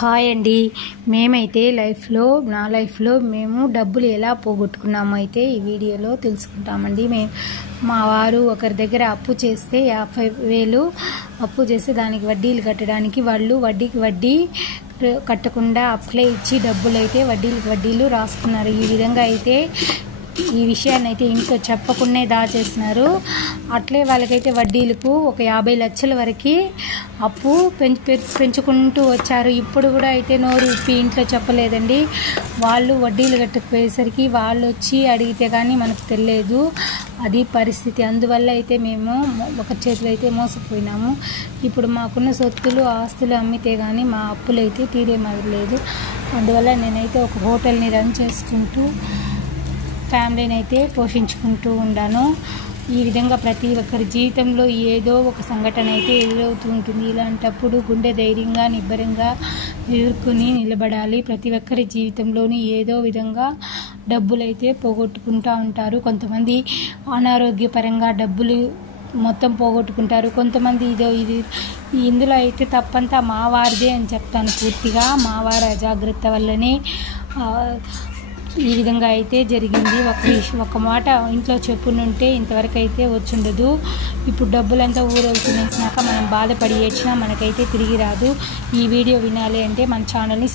Hi అండి. మేమైతే నా లైఫ్లో మేము డబ్బులు ఎలా పోగొట్టుకున్నామో అయితే ఈ వీడియోలో తెలుసుకుంటామండి. మా వారు ఒకరి దగ్గర అప్పు చేస్తే 50,000 అప్పు చేస్తే దానికి వడ్డీలు కట్టడానికి వాళ్ళు వడ్డీకి వడ్డీ కట్టకుండా అప్లై ఇచ్చి డబ్బులు అయితే వడ్డీలు రాసుకున్నారు. ఈ విధంగా అయితే ఈ విషయాన్ని అయితే ఇంట్లో చెప్పకుండా దాచేస్తున్నారు. అట్లే వాళ్ళకైతే వడ్డీలకు ఒక 50 లక్షల వరకు అప్పు పెంచుకుంటూ వచ్చారు. ఇప్పుడు కూడా అయితే నోరు ఇప్పి ఇంట్లో చెప్పలేదండి. వాళ్ళు వడ్డీలు కట్టకపోయేసరికి వాళ్ళు వచ్చి అడిగితే కానీ మనకు తెలియదు అది పరిస్థితి. అందువల్ల అయితే మేము ఒక చేతిలో అయితే మోసపోయినాము. ఇప్పుడు మాకున్న సొత్తులు ఆస్తులు అమ్మితే కానీ మా అప్పులు అయితే తీరే మాదిరి లేదు. అందువల్ల నేనైతే ఒక హోటల్ని రన్ చేసుకుంటూ ఫ్యామిలీని అయితే పోషించుకుంటూ ఉన్నాను. ఈ విధంగా ప్రతి ఒక్కరి జీవితంలో ఏదో ఒక సంఘటన అయితే ఎదురవుతూ ఉంటుంది. ఇలాంటప్పుడు గుండె ధైర్యంగా నిబ్బరంగా ఎదుర్కొని నిలబడాలి. ప్రతి ఒక్కరి జీవితంలోని ఏదో విధంగా డబ్బులు అయితే పోగొట్టుకుంటూ ఉంటారు. కొంతమంది అనారోగ్యపరంగా డబ్బులు మొత్తం పోగొట్టుకుంటారు. కొంతమంది ఇందులో అయితే తప్పంతా మా వారిదే అని చెప్తాను. పూర్తిగా మా వారి అజాగ్రత్త వల్లనే ఈ విధంగా అయితే జరిగింది. ఒక మాట ఇంట్లో చెప్పునుంటే ఇంతవరకు అయితే వచ్చుండదు. ఇప్పుడు డబ్బులంతా ఊరవుతునేసినాక మనం బాధపడి ఏడ్చినా మనకైతే తిరిగి రాదు. ఈ వీడియో వినాలి అంటే మన ఛానల్ని